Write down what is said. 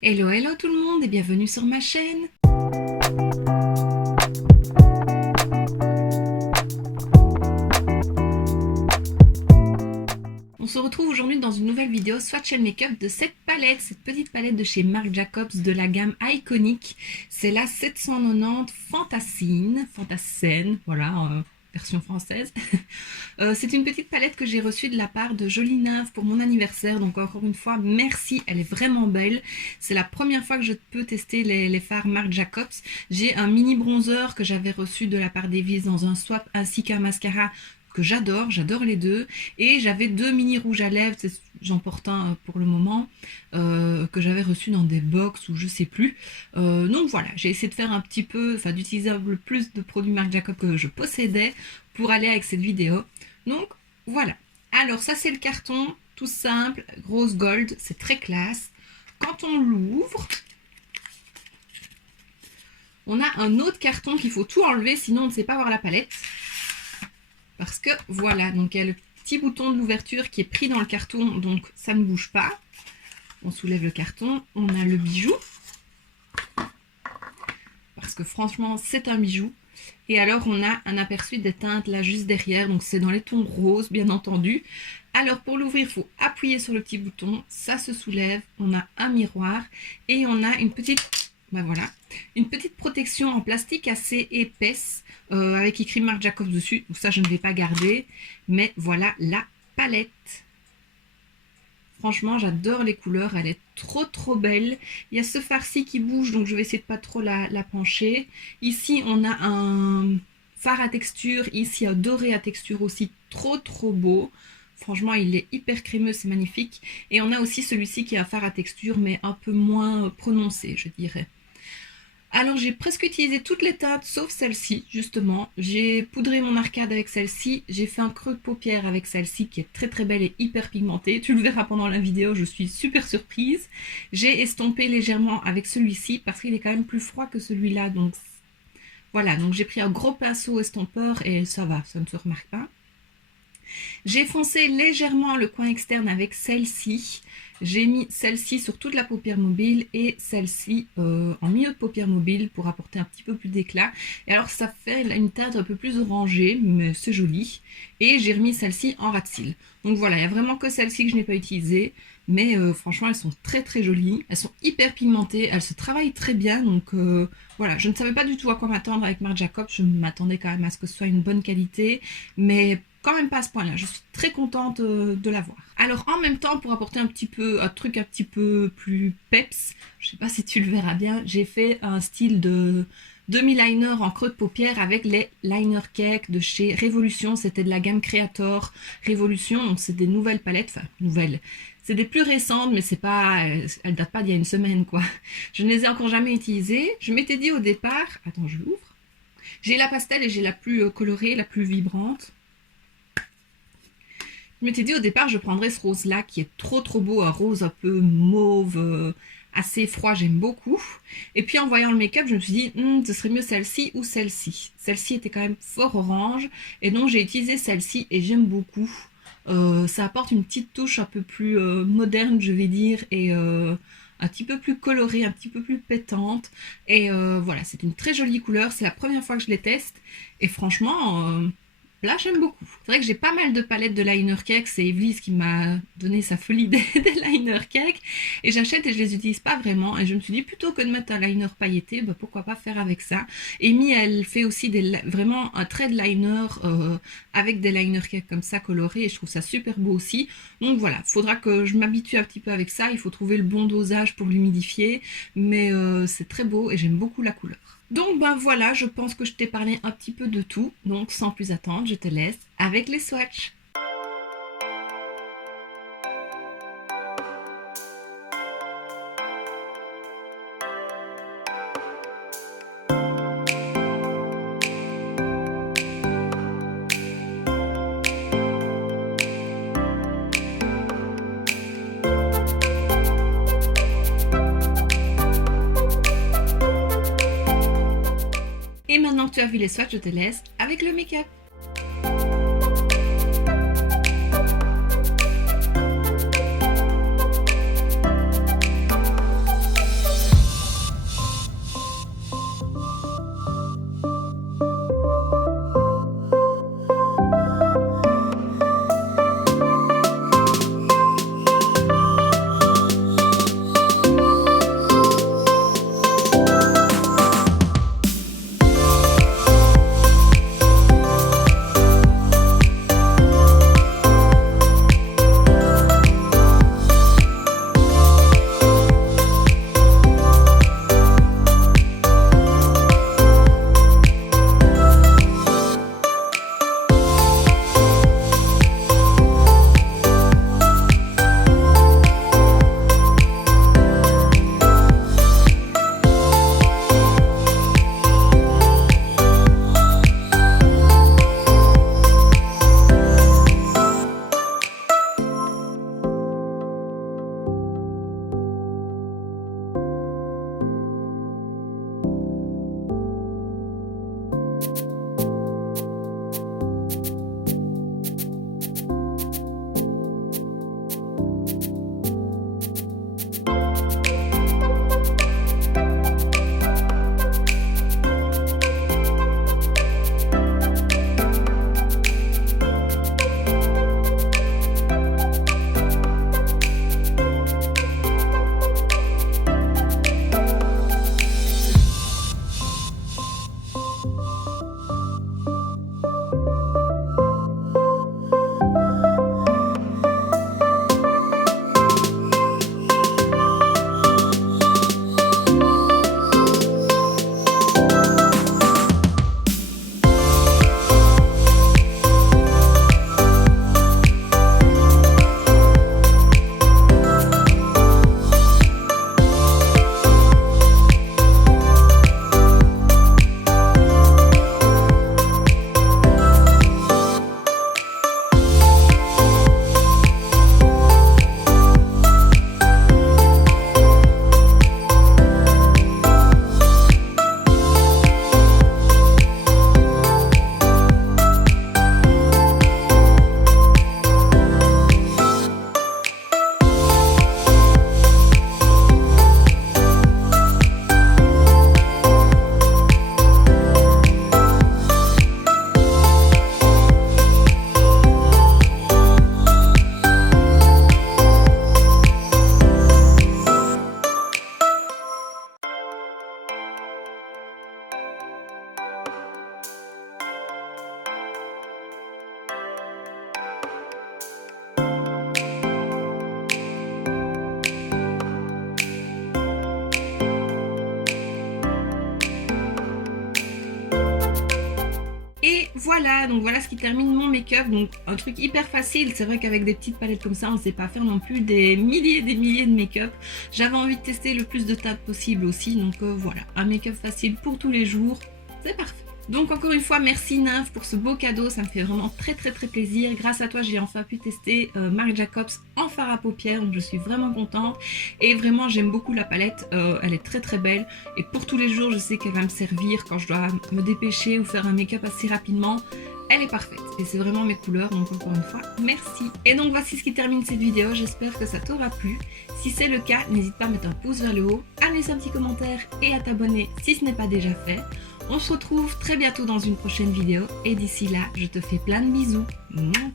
Hello, hello tout le monde et bienvenue sur ma chaîne. On se retrouve aujourd'hui dans une nouvelle vidéo swatch and make-up de cette petite palette de chez Marc Jacobs de la gamme Iconic. C'est la 790 Fantascène, voilà, version française. C'est une petite palette que j'ai reçue de la part de Jolie Neuve pour mon anniversaire, donc encore une fois merci, elle est vraiment belle. C'est la première fois que je peux tester les fards Marc Jacobs. J'ai un mini bronzer que j'avais reçu de la part d'Evis dans un swap ainsi qu'un mascara que j'adore les deux, et j'avais deux mini rouges à lèvres, j'en porte un pour le moment, que j'avais reçu dans des box ou je sais plus. Donc voilà, j'ai essayé de faire un petit peu, enfin d'utiliser le plus de produits Marc Jacobs que je possédais pour aller avec cette vidéo. Donc voilà, alors ça c'est le carton, tout simple, rose gold, c'est très classe. Quand on l'ouvre, on a un autre carton qu'il faut tout enlever, sinon on ne sait pas voir la palette. Parce que voilà, donc il y a le petit bouton de l'ouverture qui est pris dans le carton, donc ça ne bouge pas. On soulève le carton, on a le bijou. Parce que franchement, c'est un bijou. Et alors, on a un aperçu des teintes là juste derrière, donc c'est dans les tons roses, bien entendu. Alors, pour l'ouvrir, il faut appuyer sur le petit bouton, ça se soulève, on a un miroir et on a une petite... Ben voilà, une petite protection en plastique assez épaisse avec écrit Marc Jacobs dessus. Donc ça, je ne vais pas garder. Mais voilà la palette. Franchement, j'adore les couleurs. Elle est trop belle. Il y a ce fard-ci qui bouge, donc je vais essayer de pas trop la pencher. Ici, on a un fard à texture. Ici, un doré à texture aussi trop beau. Franchement, il est hyper crémeux, c'est magnifique. Et on a aussi celui-ci qui est un fard à texture, mais un peu moins prononcé, je dirais. Alors j'ai presque utilisé toutes les teintes sauf celle-ci justement. J'ai poudré mon arcade avec celle-ci, j'ai fait un creux de paupière avec celle-ci qui est très belle et hyper pigmentée. Tu le verras pendant la vidéo, je suis super surprise. J'ai estompé légèrement avec celui-ci parce qu'il est quand même plus froid que celui-là. Donc voilà, donc j'ai pris un gros pinceau estompeur et ça va, ça ne se remarque pas. J'ai foncé légèrement le coin externe avec celle-ci. J'ai mis celle-ci sur toute la paupière mobile et celle-ci en milieu de paupière mobile pour apporter un petit peu plus d'éclat. Et alors ça fait une teinte un peu plus orangée, mais c'est joli. Et j'ai remis celle-ci en ras de cils. Donc voilà, il n'y a vraiment que celle-ci que je n'ai pas utilisée. Mais franchement, elles sont très jolies. Elles sont hyper pigmentées, elles se travaillent très bien. Donc voilà, je ne savais pas du tout à quoi m'attendre avec Marc Jacobs. Je m'attendais quand même à ce que ce soit une bonne qualité. Mais quand même pas à ce point là, je suis très contente de l'avoir. Alors en même temps, pour apporter un truc un petit peu plus peps, je sais pas si tu le verras bien, j'ai fait un style de demi-liner en creux de paupière avec les liner cake de chez Révolution. C'était de la gamme Creator Révolution, donc c'est des nouvelles palettes, enfin nouvelles, c'est des plus récentes, mais c'est pas, elles datent pas d'il y a une semaine quoi. Je ne les ai encore jamais utilisées. Je m'étais dit au départ, attends je l'ouvre, j'ai la pastel et j'ai la plus colorée, la plus vibrante. Je m'étais dit au départ je prendrais ce rose là qui est trop beau, un rose un peu mauve, assez froid, j'aime beaucoup. Et puis en voyant le make-up je me suis dit ce serait mieux celle-ci ou celle-ci. Celle-ci était quand même fort orange et donc j'ai utilisé celle-ci et j'aime beaucoup. Ça apporte une petite touche un peu plus moderne je vais dire et un petit peu plus colorée, un petit peu plus pétante. Et voilà, c'est une très jolie couleur, c'est la première fois que je les teste et franchement... là, j'aime beaucoup. C'est vrai que j'ai pas mal de palettes de liner cake. C'est Evelise qui m'a donné sa folie des liner cake. Et j'achète et je les utilise pas vraiment. Et je me suis dit, plutôt que de mettre un liner pailleté, bah, pourquoi pas faire avec ça. Amy, elle fait aussi vraiment un trait de liner avec des liner cake comme ça colorés. Et je trouve ça super beau aussi. Donc voilà, faudra que je m'habitue un petit peu avec ça. Il faut trouver le bon dosage pour l'humidifier. Mais c'est très beau et j'aime beaucoup la couleur. Donc ben voilà, je pense que je t'ai parlé un petit peu de tout. Donc sans plus attendre, je te laisse avec les swatchs. Et maintenant que tu as vu les swatchs, je te laisse avec le make-up. voilà, donc voilà ce qui termine mon make-up. Donc un truc hyper facile. C'est vrai qu'avec des petites palettes comme ça, on ne sait pas faire non plus des milliers et des milliers de make-up. J'avais envie de tester le plus de teintes possible aussi. Donc voilà, un make-up facile pour tous les jours. C'est parfait. Donc encore une fois, merci Nymph pour ce beau cadeau, ça me fait vraiment très plaisir. Grâce à toi, j'ai enfin pu tester Marc Jacobs en fard à paupières, donc je suis vraiment contente. Et vraiment, j'aime beaucoup la palette, elle est très belle. Et pour tous les jours, je sais qu'elle va me servir quand je dois me dépêcher ou faire un make-up assez rapidement. Elle est parfaite et c'est vraiment mes couleurs, donc encore une fois, merci. Et donc voici ce qui termine cette vidéo, j'espère que ça t'aura plu. Si c'est le cas, n'hésite pas à mettre un pouce vers le haut, à laisser un petit commentaire et à t'abonner si ce n'est pas déjà fait. On se retrouve très bientôt dans une prochaine vidéo et d'ici là, je te fais plein de bisous. Mouah.